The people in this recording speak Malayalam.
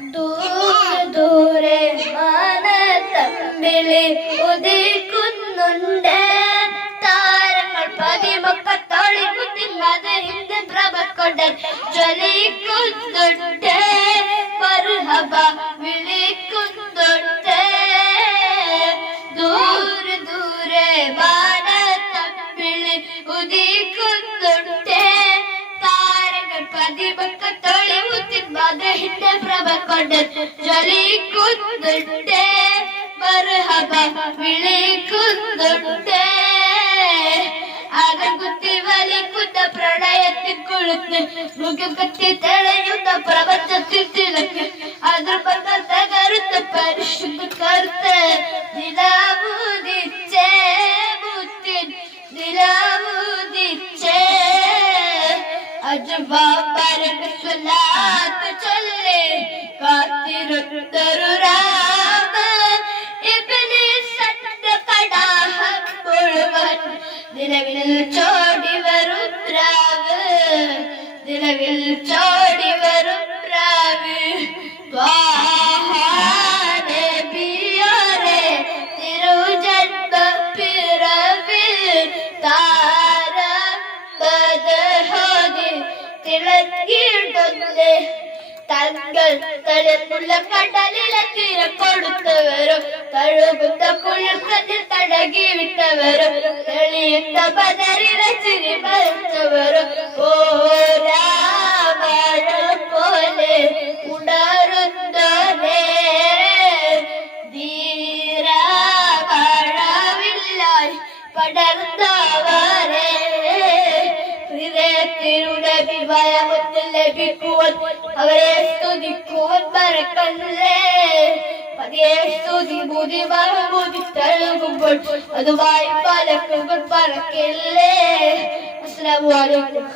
ദൂരെ ദൂരെ മാനത്തമ്പിളി ഉദിക്കുന്നുണ്ട്. താരങ്ങൾ പതിമൊക്കത്തോളി മുത്തിമത് ഇന്ത്യൻ പ്രഭക്കൊണ്ടൻ ജ്വലിക്കുന്നുണ്ട്. മർഹബ വിളിക്കുന്നുണ്ട്. ദൂരെ ദൂരെ മാനത്തമ്പിളി ഉദിക്കുന്നുണ്ട്. താരങ്ങൾ പതിമൊക്കത്തോളി മുത്തിമത് ഇന്ത്യൻ പ്രഭക്കൊണ്ടൻ ജ്വലിക്കുന്നുണ്ട്. മർഹബ വിളിക്കുന്നുണ്ട്. അകൽകുത്തി വലിക്കുന്ന പ്രണയത്തിൽ കൊളുത്ത് മുഖം കത്തി തെളിയുന്ന പ്രപഞ്ചത്തിൽ തിളക്ക് അതിർപ്പത്ത തകർത്ത പരിശുദ്ധ കറുത്ത് നിലാവുദിച്ചേ മുത്തിൻ നിലാവുദിച്ചേ. അജുബാബരക്ക് സ്വലാത്ത് ചൊല്ലി കാത്തിരുന്നൊരു രാമൻ ഇബ്ലീസിന്റെ കടാഹം മുഴുവൻ നിലവിൽ ചോടി വരും രാവ്. നിലവിൽ ചോടി വരും രാവ്. നബിയോരെ തിരുജന്മ പിറവിൽ താരം ബദഹോദി തിളങ്ങിയിടുന്നേ. തങ്ങൾ തളിർപ്പുള്ള കടലിലെ തിര കൊടുത്തവരും തഴുകുന്ന പുഴുക്കത്തിൽ തടകി വിട്ടവരും തെളിയുന്ന ബദറിലെ ചിരി മരിച്ചവരും ഓരാമഴ പോലെ ഉണരുന്നേ. ധീരമഴവില്ലായി പടർന്നവരെ ഹൃദയത്തിനുടബി ഭയമുത്ത് ലഭിക്കുവാൻ അവരെ സ്തുതിക്കുവാൻ മറക്കല്ലേ. പതിയെ സ്തുതി ബുദ്ധി മഹബൂദി തഴുകുമ്പോൾ അതുമായി പലക്കുമ്പോൾ പറക്കില്ലേ. അസ്സലാമു അലൈക്കും.